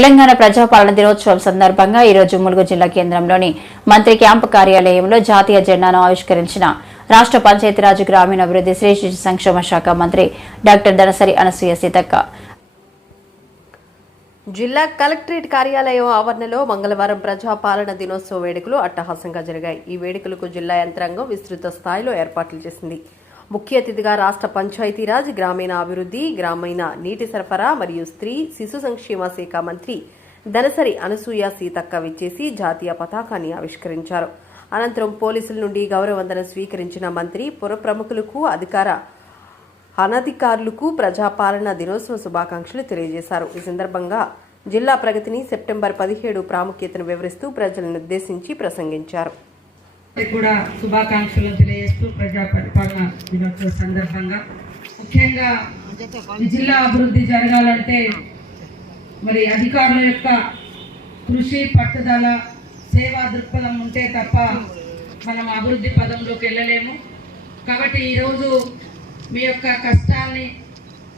తెలంగాణ ప్రజాపాలన దినోత్సవం సందర్భంగా ఈ రోజు ములుగు జిల్లా కేంద్రంలోని మంత్రి క్యాంపు కార్యాలయంలో జాతీయ జెండాను ఆవిష్కరించిన రాష్ట్ర పంచాయతీరాజ్ గ్రామీణాభివృద్ధి శ్రీ శిశు సంక్షేమ శాఖ మంత్రి డాక్టర్ దనసరి అనసూయ సీతక్క. జిల్లా కలెక్టరేట్ కార్యాలయం ఆవరణలో మంగళవారం ప్రజాపాలన దినోత్సవ వేడుకలు అట్టహాసంగా జరిగాయి. ఈ వేడుకలకు జిల్లా యంత్రాంగం విస్తృత స్థాయిలో ఏర్పాట్లు చేసింది. ముఖ్య అతిథిగా రాష్ట్ర పంచాయతీరాజ్ గ్రామీణ అభివృద్ధి గ్రామీణ నీటి సరఫరా మరియు స్త్రీ శిశు సంక్షేమ శాఖ మంత్రి దనసరి అనసూయ సీతక్క విచ్చేసి జాతీయ పతాకాన్ని ఆవిష్కరించారు. అనంతరం పోలీసుల నుండి గౌరవందన స్వీకరించిన మంత్రి పుర ప్రముఖులకు అధికార అనధికారులకు ప్రజాపాలన దినోత్సవ శుభాకాంక్షలు తెలియజేశారు. ఈ సందర్భంగా జిల్లా ప్రగతిని సెప్టెంబర్ పదిహేడు ప్రాముఖ్యతను వివరిస్తూ ప్రజలను ఉద్దేశించి ప్రసంగించారు. కూడా శుభాకాంక్షలు తెలియజేస్తూ ప్రజా పరిపాలన దినోత్సవ సందర్భంగా. ముఖ్యంగా జిల్లా అభివృద్ధి జరగాలంటే మరి అధికారుల యొక్క కృషి పట్టుదల సేవా దృక్పథం ఉంటే తప్ప మనం అభివృద్ధి పదంలోకి వెళ్ళలేము. కాబట్టి ఈరోజు మీ యొక్క కష్టాన్ని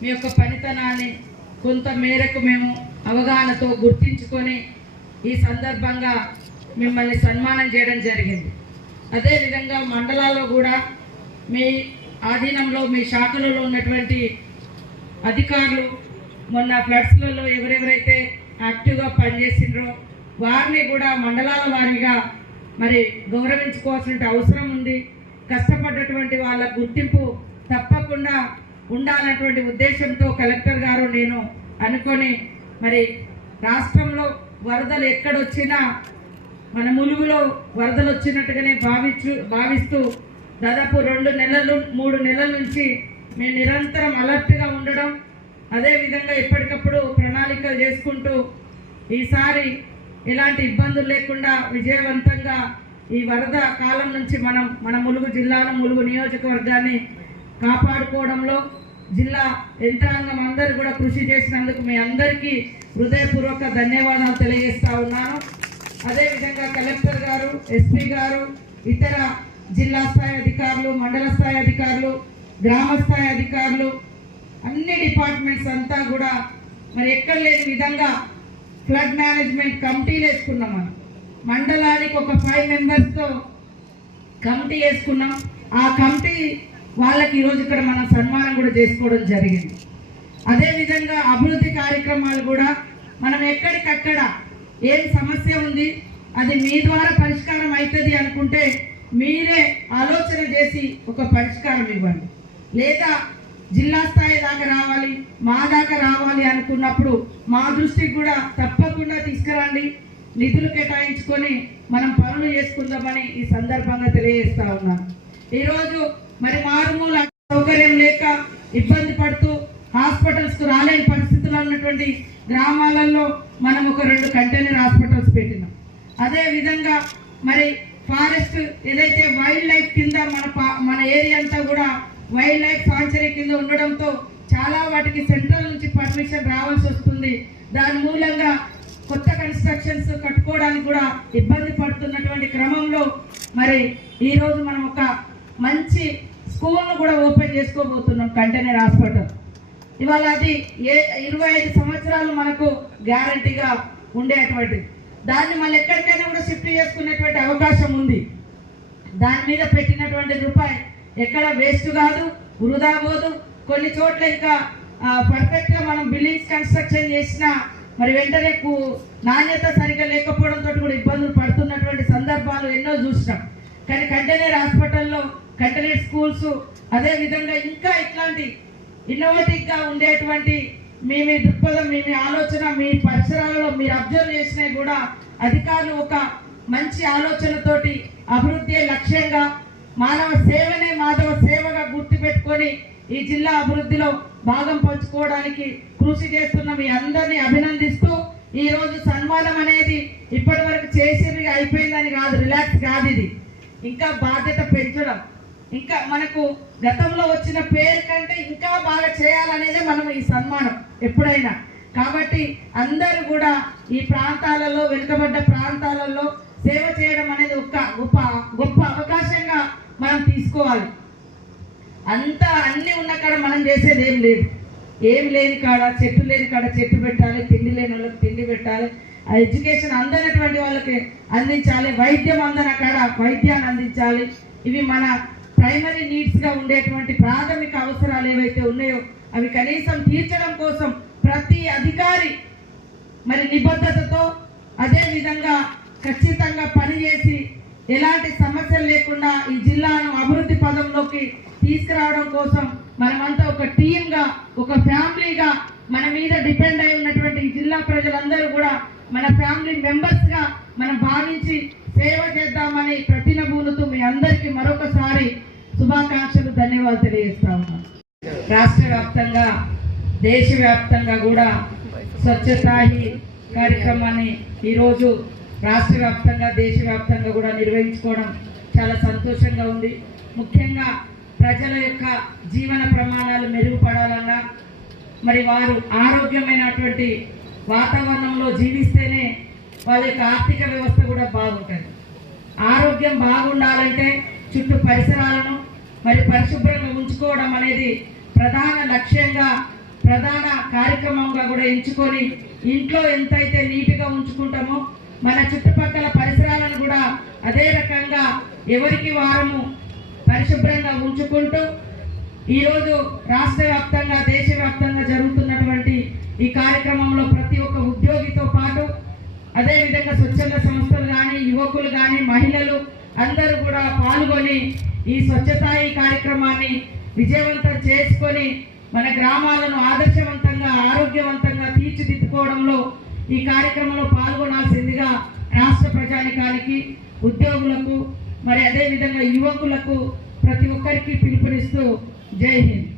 మీ యొక్క పనితనాన్ని కొంత మేరకు మేము అవగాహనతో గుర్తించుకొని ఈ సందర్భంగా మిమ్మల్ని సన్మానం చేయడం జరిగింది. అదేవిధంగా మండలాల్లో కూడా మీ ఆధీనంలో మీ శాఖలలో ఉన్నటువంటి అధికారులు మొన్న ఫ్లడ్స్లలో ఎవరెవరైతే యాక్టివ్గా పనిచేసిండ్రో వారిని కూడా మండలాల వారీగా మరి గౌరవించుకోవాల్సిన అవసరం ఉంది. కష్టపడ్డటువంటి వాళ్ళ గుర్తింపు తప్పకుండా ఉండాలన్నటువంటి ఉద్దేశంతో కలెక్టర్ గారు నేను అనుకొని మరి రాష్ట్రంలో వరదలు ఎక్కడొచ్చినా మన ములుగులో వరదలు వచ్చినట్టుగానే భావించు భావిస్తూ దాదాపు రెండు నెలలు మూడు నెలల నుంచి మేము నిరంతరం అలర్ట్గా ఉండడం అదేవిధంగా ఎప్పటికప్పుడు ప్రణాళికలు చేసుకుంటూ ఈసారి ఎలాంటి ఇబ్బందులు లేకుండా విజయవంతంగా ఈ వరద కాలం నుంచి మనం మన ములుగు జిల్లాను ములుగు నియోజకవర్గాన్ని కాపాడుకోవడంలో జిల్లా యంత్రాంగం అందరూ కూడా కృషి చేసినందుకు మీ అందరికీ హృదయపూర్వక ధన్యవాదాలు తెలియజేస్తా ఉన్నాను ఎస్పీ గారు ఇతర జిల్లా స్థాయి అధికారులు మండల స్థాయి అధికారులు గ్రామ స్థాయి అధికారులు అన్ని డిపార్ట్మెంట్స్ అంతా కూడా మరి ఎక్కడ లేని విధంగా ఫ్లడ్ మేనేజ్మెంట్ కమిటీలు వేసుకున్నాం మనం. మండలానికి ఒక ఫైవ్ మెంబర్స్తో కమిటీ వేసుకున్నాం. ఆ కమిటీ వాళ్ళకి ఈరోజు ఇక్కడ మనం సన్మానం కూడా చేసుకోవడం జరిగింది. అదేవిధంగా అభివృద్ధి కార్యక్రమాలు కూడా మనం ఎక్కడికక్కడ ఏం సమస్య ఉంది అది మీ ద్వారా పరిష్కారం అవుతుంది అనుకుంటే మీరే ఆలోచన చేసి ఒక పరిష్కారం ఇవ్వండి. లేదా జిల్లా స్థాయి దాకా రావాలి మా దాకా రావాలి అనుకున్నప్పుడు మా దృష్టికి కూడా తప్పకుండా తీసుకురండి. నిధులు కేటాయించుకొని మనం పనులు చేసుకుందామని ఈ సందర్భంగా తెలియజేస్తా ఉన్నాను. ఈరోజు మరి మారుమూల సౌకర్యం లేక ఇబ్బంది పడుతూ హాస్పిటల్స్కు రాలేని పరిస్థితుల్లో ఉన్నటువంటి గ్రామాలలో మనం ఒక రెండు కంటైనర్ హాస్పిటల్స్ పెట్టినాం. అదే విధంగా మరి ఫారెస్ట్ ఏదైతే వైల్డ్ లైఫ్ కింద మన పా- మన ఏరియా అంతా కూడా వైల్డ్ లైఫ్ సాంచరీ కింద ఉండడంతో చాలా వాటికి సెంట్రల్ నుంచి పర్మిషన్ రావాల్సి వస్తుంది. దాని మూలంగా కొత్త కన్స్ట్రక్షన్స్ కట్టుకోవడానికి కూడా ఇబ్బంది పడుతున్నటువంటి క్రమంలో మరి ఈరోజు మనం ఒక మంచి స్కూల్ను కూడా ఓపెన్ చేసుకోబోతున్నాం కంటైనర్ హాస్పిటల్. ఇవాళ అది ఏ ఇరవై ఐదు సంవత్సరాలు మనకు గ్యారంటీగా ఉండేటువంటిది. దాన్ని మళ్ళీ ఎక్కడికైనా కూడా షిఫ్ట్ చేసుకునేటువంటి అవకాశం ఉంది. దాని మీద పెట్టినటువంటి రూపాయి ఎక్కడ వేస్ట్ కాదు వృధా పోదు. కొన్ని చోట్ల ఇంకా పర్ఫెక్ట్గా మనం బిల్డింగ్స్ కన్స్ట్రక్షన్ చేసినా మరి వెంటనే నాణ్యత సరిగ్గా లేకపోవడంతో కూడా ఇబ్బందులు పడుతున్నటువంటి సందర్భాలు ఎన్నో చూసినాం. కానీ కంటైనర్ హాస్పిటల్లో కంటైనర్ స్కూల్స్ అదేవిధంగా ఇంకా ఇట్లాంటి ఇన్నోవేటివ్గా ఉండేటువంటి మీ మీ దృక్పథం మీ మీ ఆలోచన మీ పరిసరాలలో మీరు అబ్జర్వ్ చేసినా కూడా అధికారులు ఒక మంచి ఆలోచనతోటి అభివృద్ధి లక్ష్యంగా మానవ సేవనే మాధవ సేవగా గుర్తుపెట్టుకొని ఈ జిల్లా అభివృద్ధిలో భాగం పంచుకోవడానికి కృషి చేస్తున్న మీ అందరినీ అభినందిస్తూ ఈ రోజు సన్మానం అనేది ఇప్పటి వరకు చేసేది అయిపోయిందని కాదు రిలాక్స్ కాదు ఇది. ఇంకా బాధ్యత పెంచడం. ఇంకా మనకు గతంలో వచ్చిన పేరు కంటే ఇంకా బాగా చేయాలనేదే మనం ఈ సన్మానం ఎప్పుడైనా. కాబట్టి అందరూ కూడా ఈ ప్రాంతాలలో వెనుకబడ్డ ప్రాంతాలలో సేవ చేయడం అనేది ఒక గొప్ప గొప్ప అవకాశంగా మనం తీసుకోవాలి. అంతా అన్నీ ఉన్న కాడ మనం చేసేది ఏం లేదు. ఏం లేని కాడ చెట్టు లేని కాడ చెట్టు పెట్టాలి తిండి లేని వాళ్ళకి తిండి పెట్టాలి ఆ ఎడ్యుకేషన్ అందనటువంటి వాళ్ళకి అందించాలి వైద్యం అందన కాడ వైద్యాన్ని అందించాలి. ఇవి మన ప్రైమరీ నీడ్స్గా ఉండేటువంటి ప్రాథమిక అవసరాలు ఏవైతే ఉన్నాయో అవి కనీసం తీర్చడం కోసం ప్రతి అధికారి మరి నిబద్ధతతో అదేవిధంగా ఖచ్చితంగా పనిచేసి ఎలాంటి సమస్యలు లేకుండా ఈ జిల్లాను అభివృద్ధి పదంలోకి తీసుకురావడం కోసం మనమంతా ఒక టీమ్గా ఒక ఫ్యామిలీగా మన మీద డిపెండ్ అయి ఉన్నటువంటి ఈ జిల్లా ప్రజలందరూ కూడా మన ఫ్యామిలీ మెంబర్స్గా మనం భావించి సేవ చేద్దామని ప్రతినబూలుతూ మీ అందరికీ మరొకసారి శుభాకాంక్షలు ధన్యవాదాలు తెలియజేస్తా ఉన్నాను. రాష్ట్ర వ్యాప్తంగా దేశవ్యాప్తంగా కూడా స్వచ్ఛతాహి కార్యక్రమాన్ని ఈరోజు రాష్ట్ర వ్యాప్తంగా దేశవ్యాప్తంగా కూడా నిర్వహించుకోవడం చాలా సంతోషంగా ఉంది. ముఖ్యంగా ప్రజల యొక్క జీవన ప్రమాణాలు మెరుగుపడాలన్నా మరి వారు ఆరోగ్యమైనటువంటి వాతావరణంలో జీవిస్తేనే వాళ్ళ యొక్క ఆర్థిక వ్యవస్థ కూడా బాగుంటుంది. ఆరోగ్యం బాగుండాలంటే చుట్టూ పరిసరాలను మరి పరిశుభ్రంగా ఉంచుకోవడం అనేది ప్రధాన లక్ష్యంగా ప్రధాన కార్యక్రమంగా కూడా ఎంచుకొని ఇంట్లో ఎంతైతే నీట్గా ఉంచుకుంటామో మన చుట్టుపక్కల పరిసరాలను కూడా అదే రకంగా ఎవరికి వారము పరిశుభ్రంగా ఉంచుకుంటూ ఈరోజు రాష్ట్ర వ్యాప్తంగా దేశవ్యాప్తంగా జరుగుతున్నటువంటి ఈ కార్యక్రమంలో ప్రతి ఒక్క ఉద్యోగితో పాటు అదేవిధంగా స్వచ్ఛంద సంస్థలు కానీ యువకులు కానీ మహిళలు అందరూ కూడా పాల్గొని ఈ స్వచ్ఛతా కార్యక్రమాన్ని విజయవంతం చేసుకొని మన గ్రామాలను ఆదర్శవంతంగా ఆరోగ్యవంతంగా తీర్చిదిద్దుకోవడంలో ఈ కార్యక్రమంలో పాల్గొనాల్సిందిగా రాష్ట్ర ప్రజానికానికి ఉద్యోగులకు మరి అదేవిధంగా యువకులకు ప్రతి ఒక్కరికి పిలుపునిస్తూ జై హింద్.